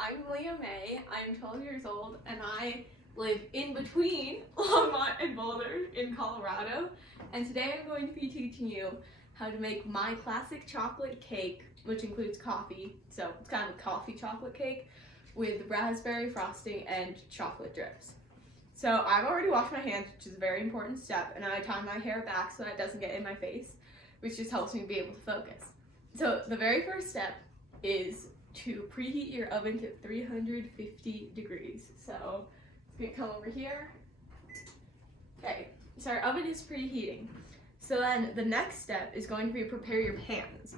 I'm Liya May. I'm 12 years old and I live in between Longmont and Boulder in Colorado. And today I'm going to be teaching you how to make my classic chocolate cake, which includes coffee. So it's kind of a coffee chocolate cake with raspberry frosting and chocolate drips. So I've already washed my hands, which is a very important step, and I tie my hair back so that it doesn't get in my face, which just helps me be able to focus. So the very first step is to preheat your oven to 350 degrees. So it's gonna come over here. Okay, so our oven is preheating. So then the next step is going to be prepare your pans.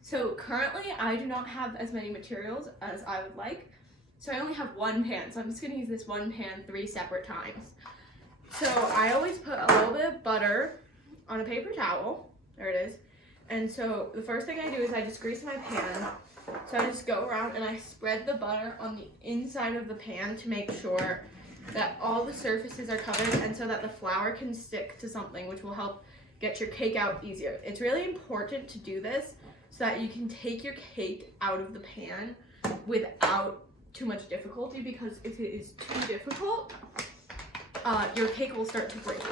So currently I do not have as many materials as I would like. So I only have one pan, so I'm just gonna use this one pan 3 separate times. So I always put a little bit of butter on a paper towel. There it is. And so the first thing I do is I just grease my pan. So I just go around and I spread the butter on the inside of the pan to make sure that all the surfaces are covered and so that the flour can stick to something, which will help get your cake out easier. It's really important to do this so that you can take your cake out of the pan without too much difficulty, because if it is too difficult, your cake will start to break.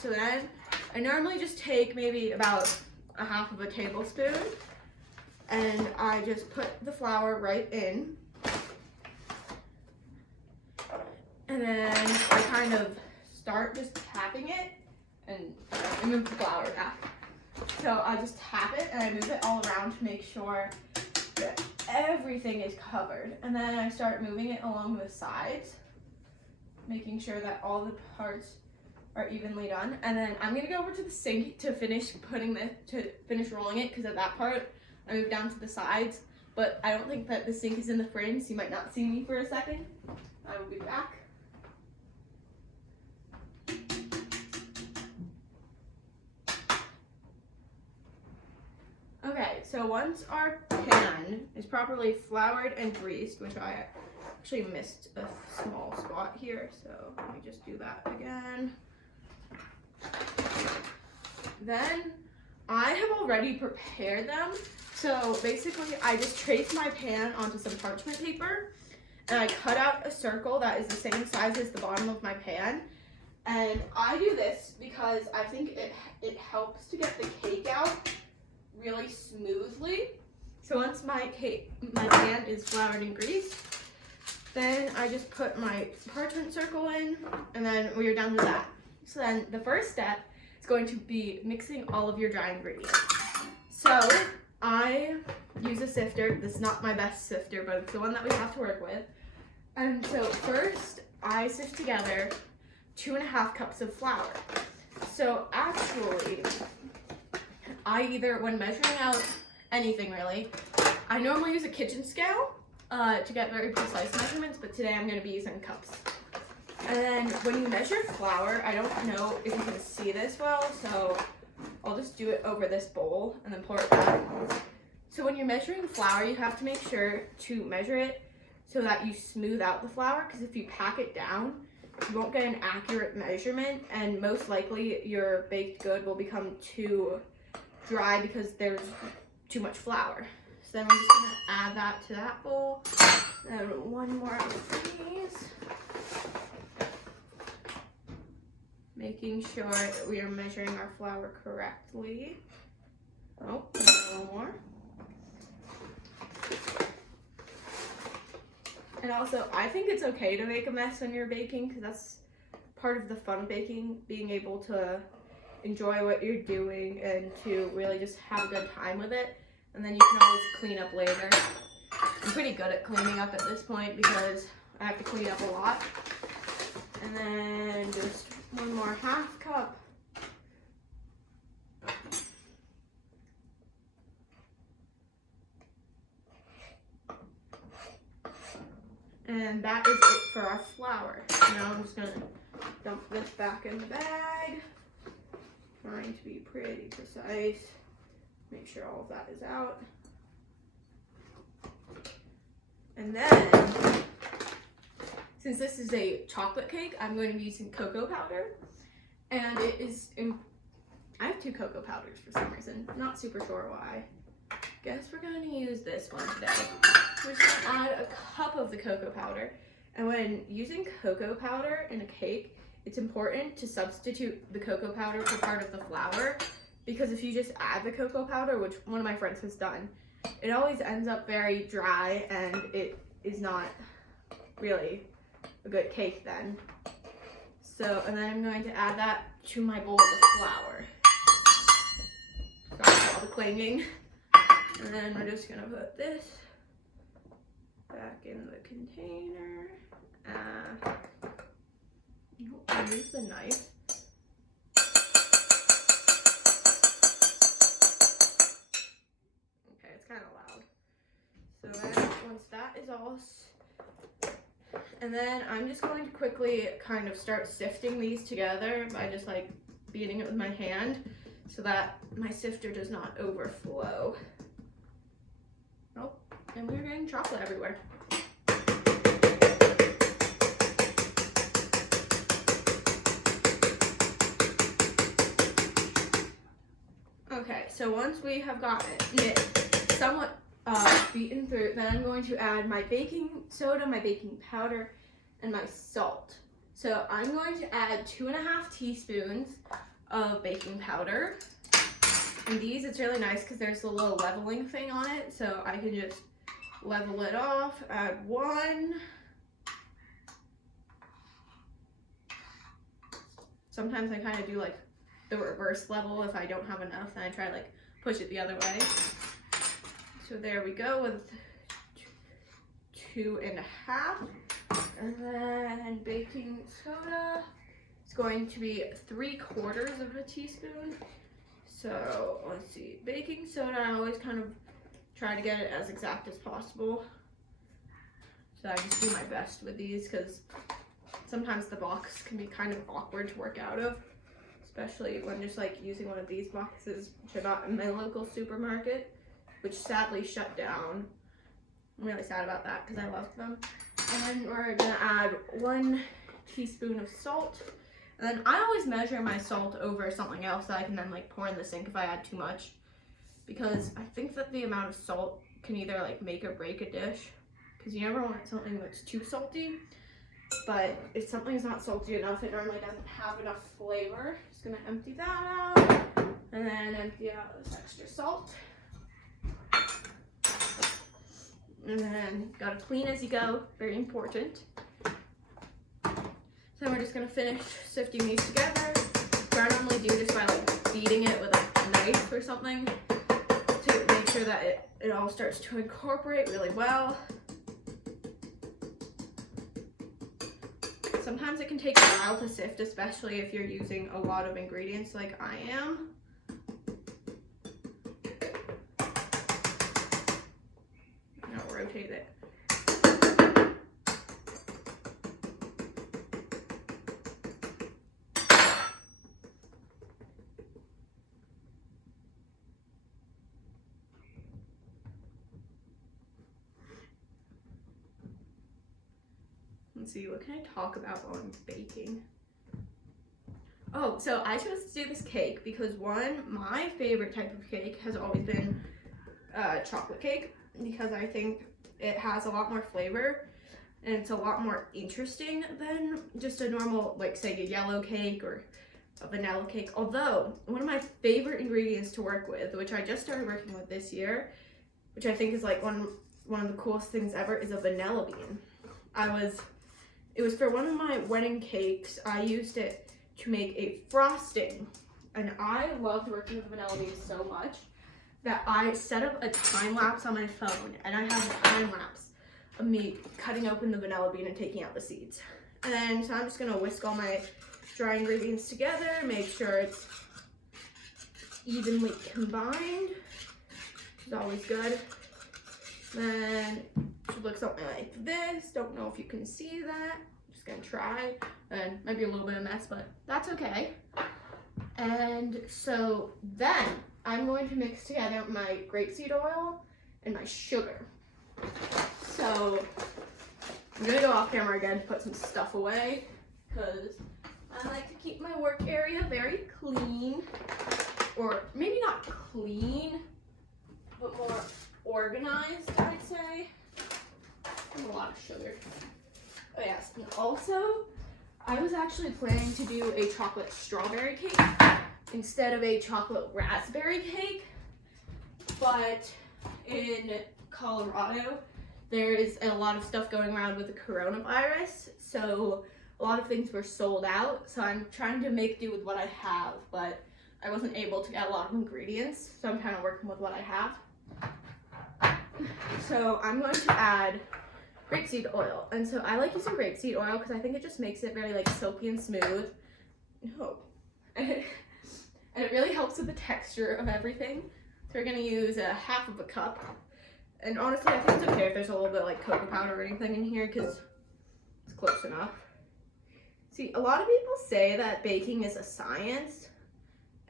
So then I normally just take maybe about a half of a tablespoon and I just put the flour right in. And then I kind of start just tapping it and move the flour back. So I just tap it and I move it all around to make sure that everything is covered. And then I start moving it along the sides, making sure that all the parts are evenly done. And then I'm gonna go over to the sink to finish rolling it, because at that part I move down to the sides, but I don't think that the sink is in the frame, so you might not see me for a second. I will be back. Okay, so once our pan is properly floured and greased, which I actually missed a small spot here, so let me just do that again. Then I have already prepared them. So basically I just trace my pan onto some parchment paper and I cut out a circle that is the same size as the bottom of my pan. And I do this because I think it helps to get the cake out really smoothly. So once my pan is floured and greased, then I just put my parchment circle in, and then we are done with that. So then the first step is going to be mixing all of your dry ingredients. So I use a sifter. This is not my best sifter, but it's the one that we have to work with. And so first I sift together 2.5 cups of flour. So actually, I either, when measuring out anything really, I normally use a kitchen scale to get very precise measurements, but today I'm going to be using cups. And then when you measure flour, I don't know if you can see this well, so I'll just do it over this bowl and then pour it back. So when you're measuring flour, you have to make sure to measure it so that you smooth out the flour, because if you pack it down, you won't get an accurate measurement, and most likely your baked good will become too dry because there's too much flour. So then we're just gonna add that to that bowl. And one more of these. Making sure that we are measuring our flour correctly. Oh, a little more. And also, I think it's okay to make a mess when you're baking, because that's part of the fun of baking, being able to enjoy what you're doing and to really just have a good time with it. And then you can always clean up later. I'm pretty good at cleaning up at this point because I have to clean up a lot. And then just one more 1/2 cup. And that is it for our flour. Now I'm just gonna dump this back in the bag. Trying to be pretty precise. Make sure all of that is out. And then, since this is a chocolate cake, I'm going to be using cocoa powder. And it is, I have 2 cocoa powders for some reason. Not super sure why. Guess we're going to use this one today. We're just going to add a cup of the cocoa powder. And when using cocoa powder in a cake, it's important to substitute the cocoa powder for part of the flour, because if you just add the cocoa powder, which one of my friends has done, it always ends up very dry and it is not really a good cake then. So, and then I'm going to add that to my bowl of flour. Sorry for all the clanging. And then we're just gonna put this back in the container. I'll use the knife. Okay, it's kind of loud. So then once that is all, and then I'm just going to quickly kind of start sifting these together by just like beating it with my hand so that my sifter does not overflow. Oh, and we're getting chocolate everywhere. Okay, so once we have gotten it somewhat beaten through, then I'm going to add my baking soda, my baking powder, and my salt. So I'm going to add 2.5 teaspoons of baking powder. And these, it's really nice because there's a little leveling thing on it, so I can just level it off, add 1. Sometimes I kind of do like the reverse level. If I don't have enough, then I try to like push it the other way. So there we go with 2.5. And then baking soda, it's going to be 3/4 of a teaspoon. So let's see, baking soda, I always kind of try to get it as exact as possible. So I just do my best with these because sometimes the box can be kind of awkward to work out of, especially when just like using one of these boxes, which I got in my local supermarket, which sadly shut down. I'm really sad about that because I loved them. And then we're gonna add 1 teaspoon of salt. And then I always measure my salt over something else that I can then like pour in the sink if I add too much, because I think that the amount of salt can either like make or break a dish, because you never want something that's too salty, but if something's not salty enough, it normally doesn't have enough flavor. Just gonna empty that out, and then empty out this extra salt. And then gotta clean as you go, very important. So we're just gonna finish sifting these together. What I normally do just by like beating it with a knife or something to make sure that it all starts to incorporate really well. Sometimes it can take a while to sift, especially if you're using a lot of ingredients like I am. Now rotate it. Let's see, what can I talk about while I'm baking? Oh, so I chose to do this cake because my favorite type of cake has always been chocolate cake, because I think it has a lot more flavor and it's a lot more interesting than just a normal, like say a yellow cake or a vanilla cake. Although one of my favorite ingredients to work with, which I just started working with this year, which I think is like one of the coolest things ever, is a vanilla bean. It was for one of my wedding cakes. I used it to make a frosting, and I loved working with vanilla beans so much that I set up a time lapse on my phone, and I have a time lapse of me cutting open the vanilla bean and taking out the seeds. And then, so I'm just gonna whisk all my dry ingredients together, make sure it's evenly combined, which is always good. Then it should look something like this. Don't know if you can see that. Just gonna try. And might be a little bit of a mess, but that's okay. And so then I'm going to mix together my grapeseed oil and my sugar. So I'm gonna go off camera again to put some stuff away, because I like to keep my work area very clean, or maybe not clean, but more organized, I'd say. A lot lot of sugar. Oh yes, and also I was actually planning to do a chocolate strawberry cake instead of a chocolate raspberry cake, but in Colorado there is a lot of stuff going around with the coronavirus, so a lot of things were sold out, so I'm trying to make do with what I have, but I wasn't able to get a lot of ingredients, so I'm kind of working with what I have. So I'm going to add grapeseed oil, and so I like using grapeseed oil because I think it just makes it very like silky and smooth. Oh. And it really helps with the texture of everything. So we're gonna use a half of a cup, and honestly I think it's okay if there's a little bit like cocoa powder or anything in here because it's close enough. See, a lot of people say that baking is a science,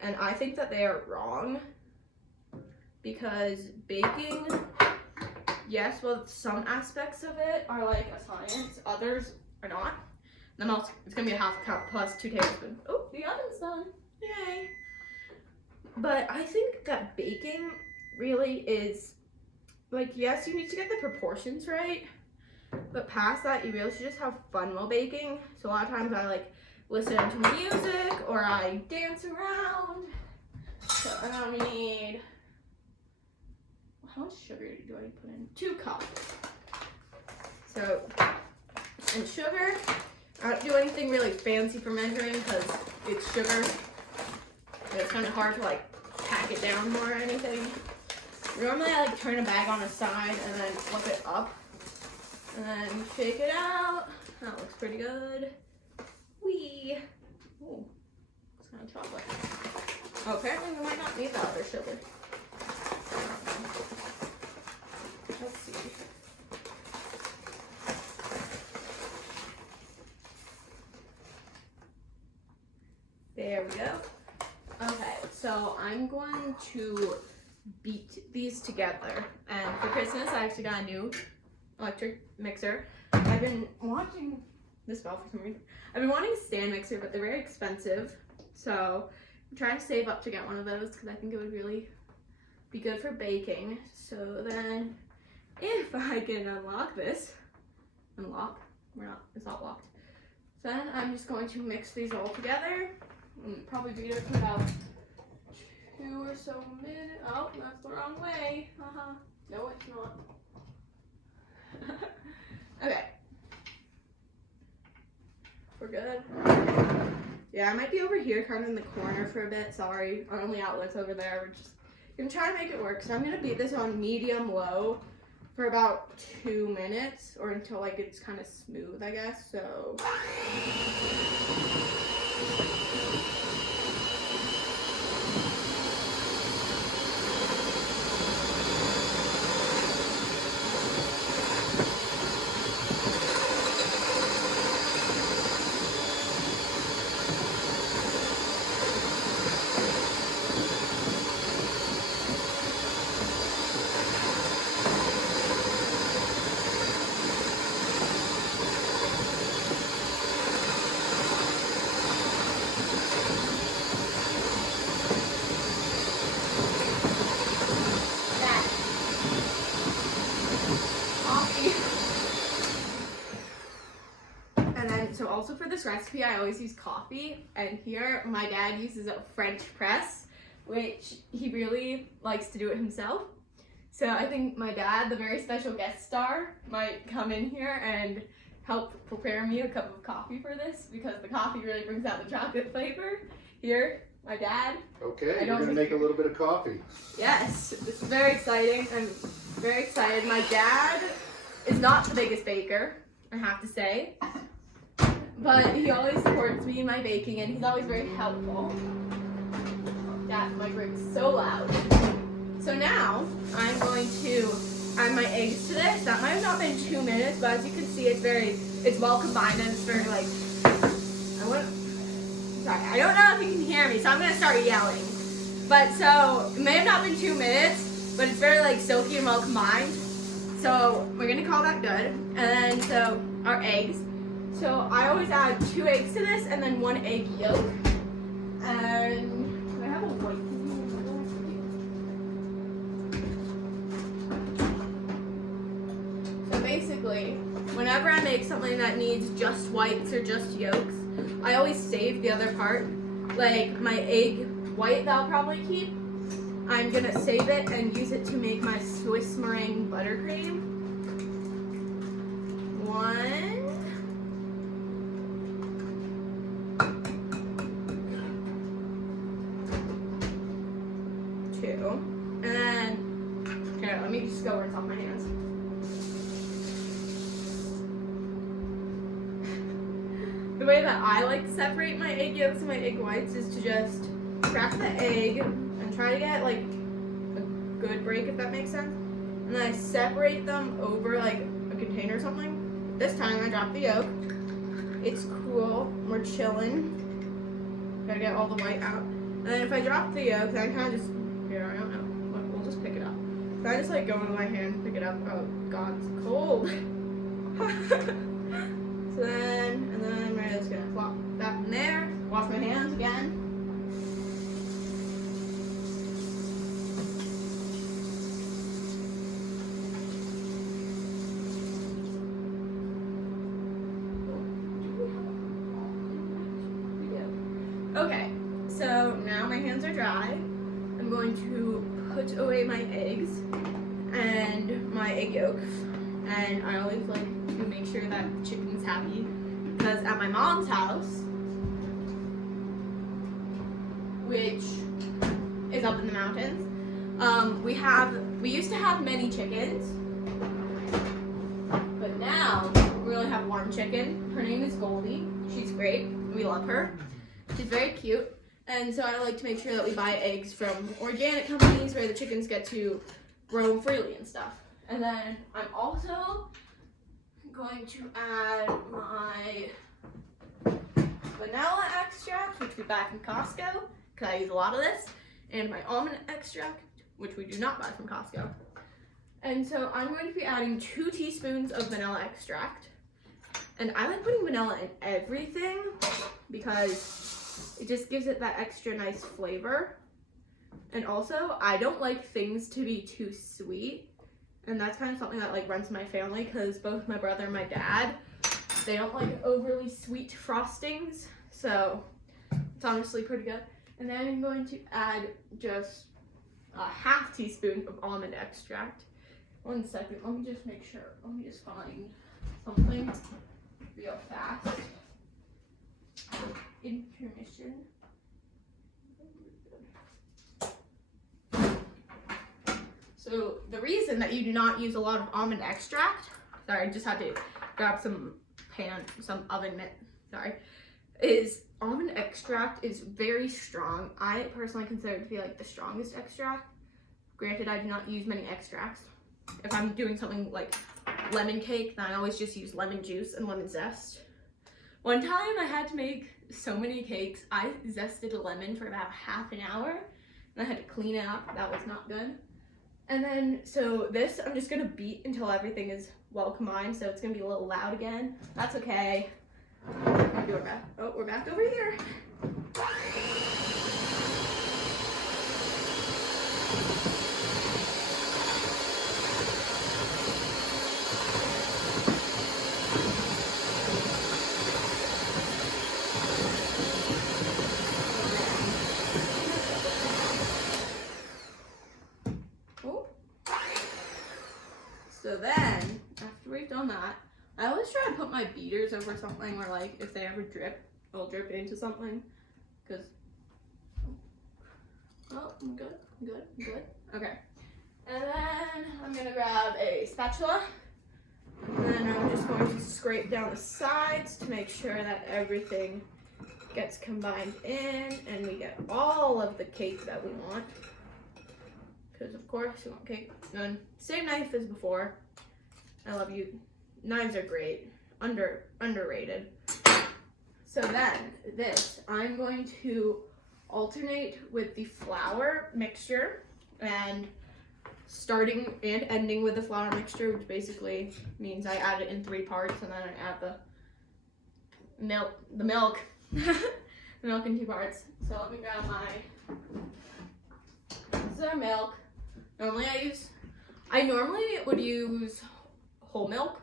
and I think that they are wrong, because baking, yes, well, some aspects of it are like a science, others are not. The most, it's gonna be a half cup plus 2 tablespoons. Oh, the oven's done, yay. But I think that baking really is, like, yes, you need to get the proportions right, but past that, you really should just have fun while baking. So a lot of times I like listen to music or I dance around. So I'm gonna need, how much sugar do I put in? 2 cups. So, and sugar, I don't do anything really fancy for measuring because it's sugar. And it's kind of hard to like pack it down more or anything. Normally I like turn a bag on the side and then flip it up. And then shake it out. That looks pretty good. Whee! Ooh, it's kind of chocolate. Oh, apparently we might not need the other sugar. Let's see. There we go. Okay, so I'm going to beat these together. And for Christmas, I actually got a new electric mixer. I've been wanting, this fell for some reason. I've been wanting a stand mixer, but they're very expensive. So I'm trying to save up to get one of those because I think it would really be good for baking. So then if I can unlock this, it's not locked. Then I'm just going to mix these all together and probably beat it for about 2 or so minutes. Oh, that's the wrong way. Haha. No, it's not. Okay. We're good. Yeah, I might be over here kind of in the corner for a bit. Sorry, our only outlet's over there. We're just gonna try to make it work. So I'm gonna beat this on medium low for about 2 minutes, or until like it's kind of smooth, I guess. So so also for this recipe, I always use coffee, and here my dad uses a French press, which he really likes to do it himself. So I think my dad, the very special guest star, might come in here and help prepare me a cup of coffee for this, because the coffee really brings out the chocolate flavor. Here, my dad. Okay, you're gonna make a little bit of coffee. Yes, this is very exciting. I'm very excited. My dad is not the biggest baker, I have to say. But he always supports me in my baking, and he's always very helpful. That mic is so loud. So now I'm going to add my eggs to this. That might have not been 2 minutes, but as you can see, it's well combined, and it's very like, I don't know if you can hear me, so I'm gonna start yelling. But so it may have not been 2 minutes, but it's very like silky and well combined. So we're gonna call that good. And then so our eggs. So I always add 2 eggs to this and then 1 egg yolk. And I have a white. So basically, whenever I make something that needs just whites or just yolks, I always save the other part. Like my egg white that I'll probably keep, I'm gonna save it and use it to make my Swiss meringue buttercream. 1, 2, and then, here, let me just go rinse off my hands. The way that I like to separate my egg yolks and my egg whites is to just crack the egg and try to get like a good break, if that makes sense. And then I separate them over like a container or something. This time I drop the yolk. It's cool. We're chilling. Gotta get all the white out. And then if I drop the yolk, then I kind of just, here, I don't know. We'll just pick it up. So I just like go into my hand, pick it up. Oh God, it's cold. So then, and then we're just gonna flop that in there. Wash my hands again. Okay, so now my hands are dry. I'm going to put away my eggs and my egg yolks. And I always like to make sure that the chicken's happy, because at my mom's house, which is up in the mountains, we used to have many chickens, but now we only have 1 chicken. Her name is Goldie. She's great. We love her. She's very cute. And so I like to make sure that we buy eggs from organic companies where the chickens get to roam freely and stuff. And then I'm also going to add my vanilla extract, which we buy from Costco, because I use a lot of this, and my almond extract, which we do not buy from Costco. And so I'm going to be adding 2 teaspoons of vanilla extract. And I like putting vanilla in everything because it just gives it that extra nice flavor. And also, I don't like things to be too sweet. And that's kind of something that like runs my family, because both my brother and my dad, they don't like overly sweet frostings. So it's honestly pretty good. And then I'm going to add just a ½ teaspoon of almond extract. 1 second, let me just make sure. Let me just find something real fast. Intermission. So the reason that you do not use a lot of almond extract, sorry, I just had to grab some oven mitt, sorry, is almond extract is very strong. I personally consider it to be like the strongest extract. Granted, I do not use many extracts. If I'm doing something like lemon cake, then I always just use lemon juice and lemon zest. One time I had to make so many cakes, I zested a lemon for about ½ an hour, and I had to clean it up. That was not good. And then, so this, I'm just gonna beat until everything is well combined, so it's gonna be a little loud again. That's okay. Maybe we're back. Oh, we're back over here. So then, after we've done that, I always try to put my beaters over something where, like, if they ever drip, it'll drip into something. Because, oh, I'm good, good, good. Okay. And then I'm going to grab a spatula. And then I'm just going to scrape down the sides to make sure that everything gets combined in and we get all of the cake that we want. Because of course you want cake. And same knife as before. I love you. Knives are great. Underrated. So then this, I'm going to alternate with the flour mixture and starting and ending with the flour mixture, which basically means I add it in 3 parts and then I add the milk in 2 parts. So let me grab my, this is our milk. I normally would use whole milk,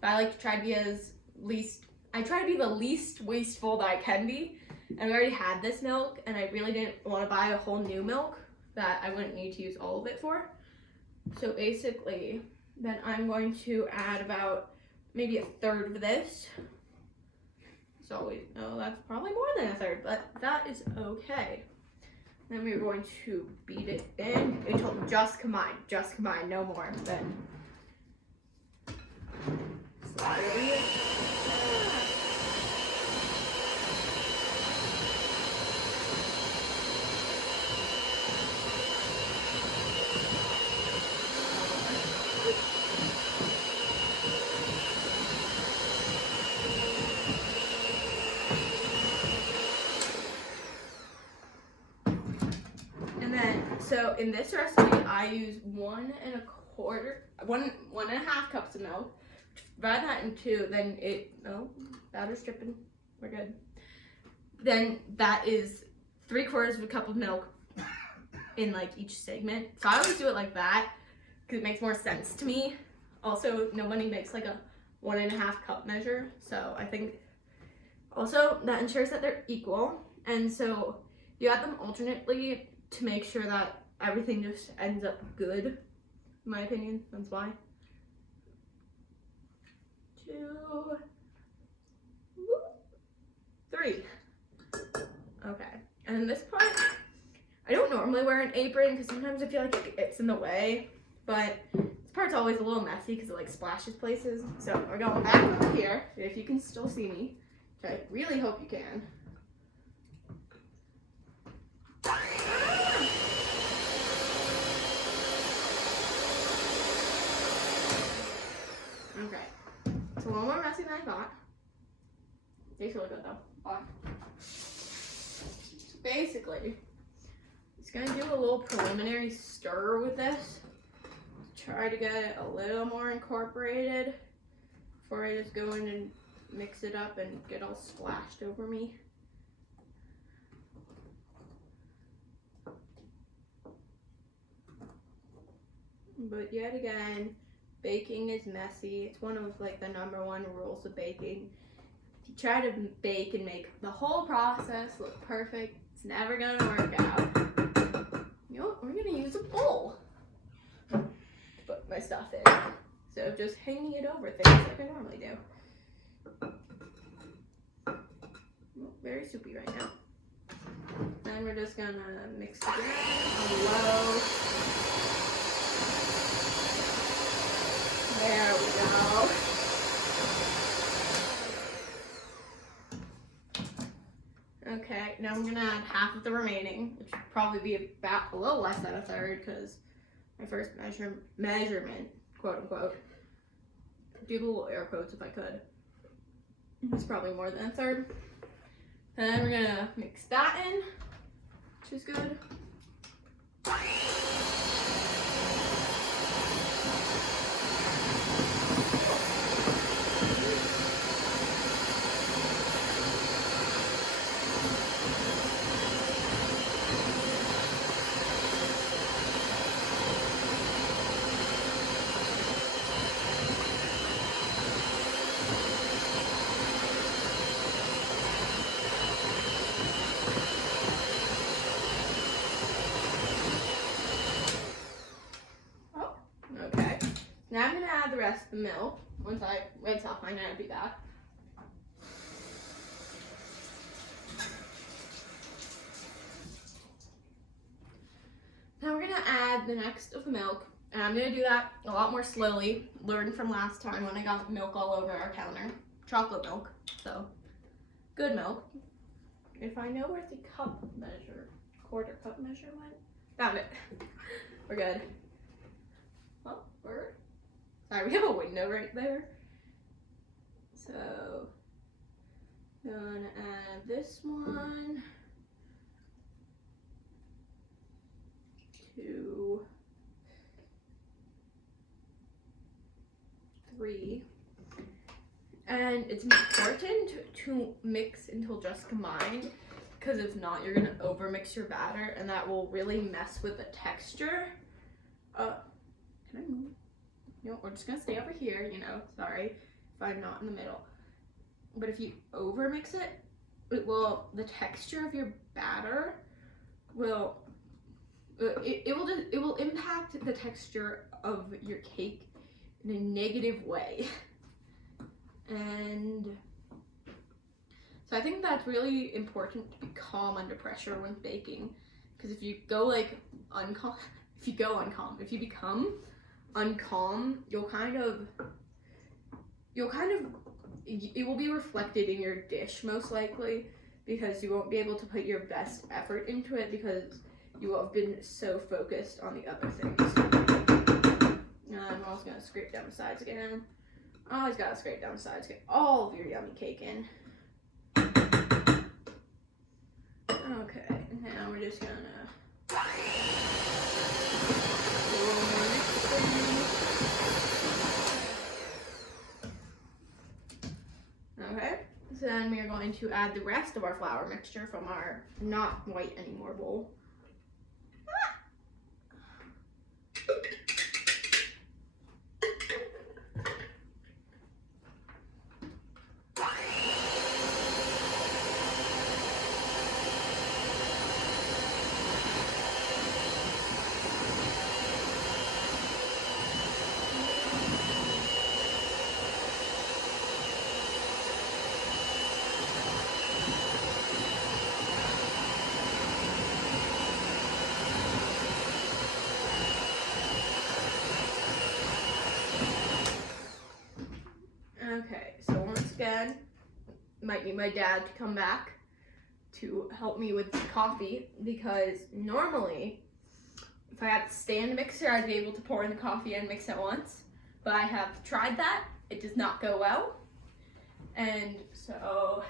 but I like to try to be the least wasteful that I can be. And we already had this milk, and I really didn't want to buy a whole new milk that I wouldn't need to use all of it for. So basically, then I'm going to add about maybe a third of this. So that's probably more than a third, but that is okay. Then we're going to beat it in until just combine, no more. Then slide over here. So in this recipe, I use 1 1.5 cups of milk. Divide that in 2, then batter's dripping, we're good. Then that is 3/4 cup of milk in like each segment. So I always do it like that because it makes more sense to me. Also, nobody makes like a 1.5 cup measure. So I think also that ensures that they're equal. And so you add them alternately to make sure that everything just ends up good, in my opinion. That's why. 2, 3. Okay, and this part, I don't normally wear an apron because sometimes I feel like it's in the way, but this part's always a little messy because it like splashes places. So we're going back over here, if you can still see me, which I really hope you can. Okay, it's a little more messy than I thought. Tastes really good though. So basically, just gonna do a little preliminary stir with this. Try to get it a little more incorporated before I just go in and mix it up and get all splashed over me. But yet again, baking is messy. It's one of like the #1 rules of baking. If you try to bake and make the whole process look perfect, it's never gonna work out. You know what? We're gonna use a bowl to put my stuff in. So just hanging it over things like I normally do. Very soupy right now. Then we're just gonna mix it on low. There we go. Okay, now I'm gonna add half of the remaining, which would probably be about a little less than a third because my first measurement, quote unquote, do the little air quotes if I could. It's probably more than a third. Then we're gonna mix that in, which is good. Now I'm going to add the rest of the milk. Once I rinse off mine, I'll be back. Now we're going to add the next of the milk. And I'm going to do that a lot more slowly. Learned from last time when I got milk all over our counter. Chocolate milk. So, good milk. If I know where the cup measure, quarter cup measure went. Found it. We're good. Oh, we're... Sorry, we have a window right there. So, gonna add this one. 2, 3. And it's important to mix until just combined, because if not, you're gonna overmix your batter and that will really mess with the texture. Can I move? You know, we're just gonna stay over here, sorry. fine knot in the middle. But if you over mix it, the texture of your batter will, it will impact the texture of your cake in a negative way. And so I think that's really important to be calm under pressure when baking, because if you go like if you become uncalm, it will be reflected in your dish most likely, because you won't be able to put your best effort into it because you will have been so focused on the other things. And I'm also gonna scrape down the sides again. Always gotta scrape down the sides, get all of your yummy cake in. Okay, and now we're just gonna okay, so then we are going to add the rest of our flour mixture from our not white anymore bowl. Okay, so once again, might need my dad to come back to help me with the coffee, because normally if I had to stay in the mixer, I'd be able to pour in the coffee and mix at once, but I have tried that. It does not go well, and so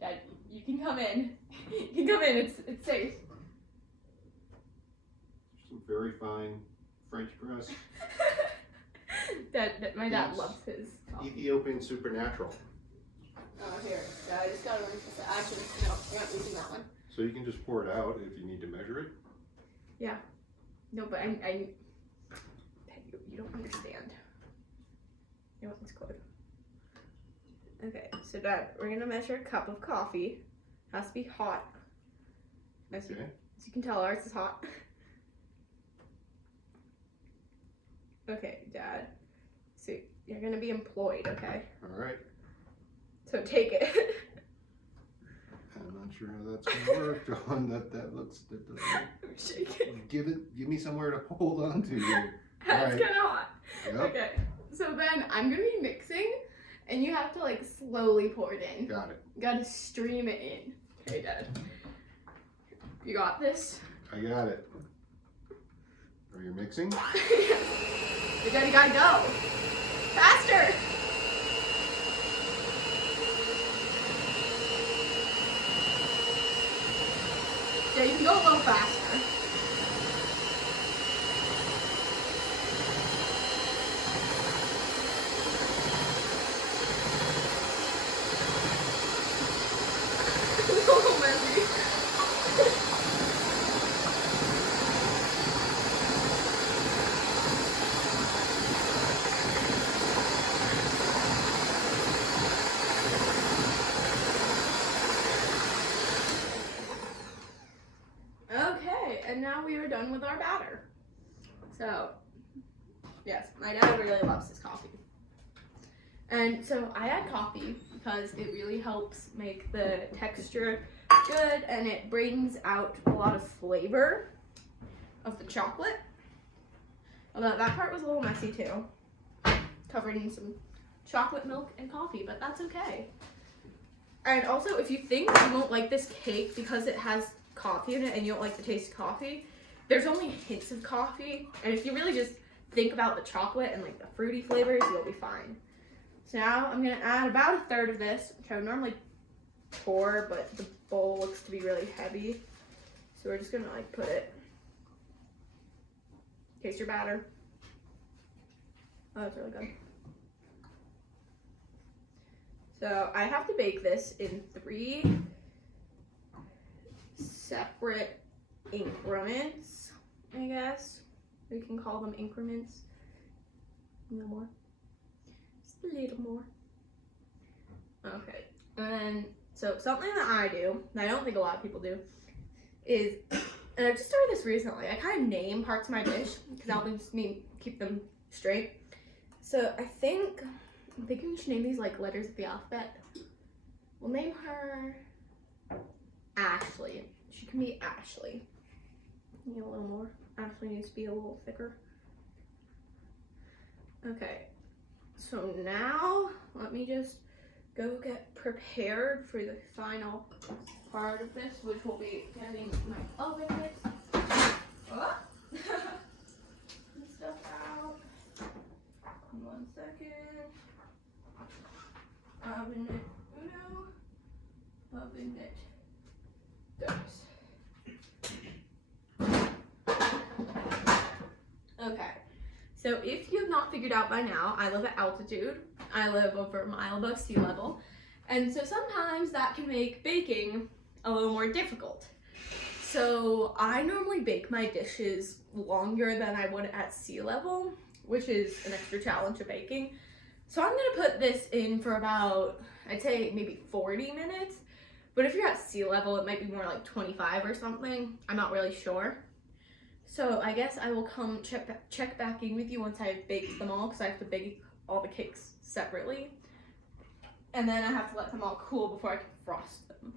Dad, you can come in. You can come in. It's safe. Some very fine French press. My dad loves his coffee. Ethiopian Supernatural. Oh, here. Yeah, I just gotta rinse this. Actually, no, we're not using that one. So you can just pour it out if you need to measure it? Yeah. No, but you don't understand. You want this close? Okay, so Dad, we're gonna measure a cup of coffee. It has to be hot. As you can tell, ours is hot. Okay, Dad. So you're gonna be employed, okay? All right. So take it. I'm not sure how that's gonna work, John. That looks. I'm shaking. Give me somewhere to hold on to. That's kind of hot. Yep. Okay. So then I'm gonna be mixing, and you have to like slowly pour it in. Got it. You gotta stream it in. Okay, Dad. You got this? I got it. Are you mixing? You gotta go. Faster! Yeah, you can go a little faster. It's a little messy. Okay, and now we are done with our batter. So, yes, my dad really loves his coffee. And so I add coffee because it really helps make the texture good, and it brings out a lot of flavor of the chocolate. Although that part was a little messy too. Covered in some chocolate milk and coffee, but that's okay. And also, if you think you won't like this cake because it has coffee in it and you don't like the taste of coffee, there's only hints of coffee, and if you really just think about the chocolate and like the fruity flavors, you'll be fine. So now I'm gonna add about a third of this, which I would normally pour, but the bowl looks to be really heavy, so we're just gonna like put it. Taste your batter. Oh, that's really good. So I have to bake this in 3 separate increments, I guess. We can call them increments. No more. A little more. Okay, and then, so something that I do, that I don't think a lot of people do, is, and I just started this recently, I kind of name parts of my dish, because that'll just me keep them straight. So I'm thinking we should name these like letters of the alphabet. We'll name her Ashley. She can be Ashley. Need a little more. Ashley needs to be a little thicker. Okay, so now let me just go get prepared for the final part of this, which will be getting my oven mix. Oh. Put stuff out. 1 second. Oven mitt uno. Oven mitt dos. Okay, so if you have not figured out by now, I live at altitude. I live over a mile above sea level. And so sometimes that can make baking a little more difficult. So I normally bake my dishes longer than I would at sea level, which is an extra challenge of baking. So I'm gonna put this in for about, I'd say maybe 40 minutes. But if you're at sea level, it might be more like 25 or something. I'm not really sure. So I guess I will come check back in with you once I've baked them all, because I have to bake all the cakes separately. And then I have to let them all cool before I can frost them.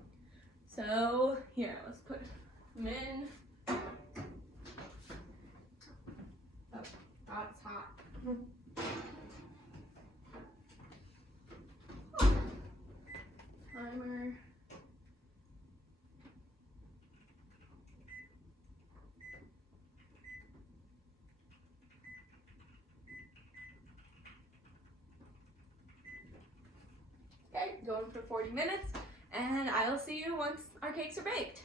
So here, let's put them in. Oh, that's hot. Timer. Okay, going for 40 minutes, and I'll see you once our cakes are baked.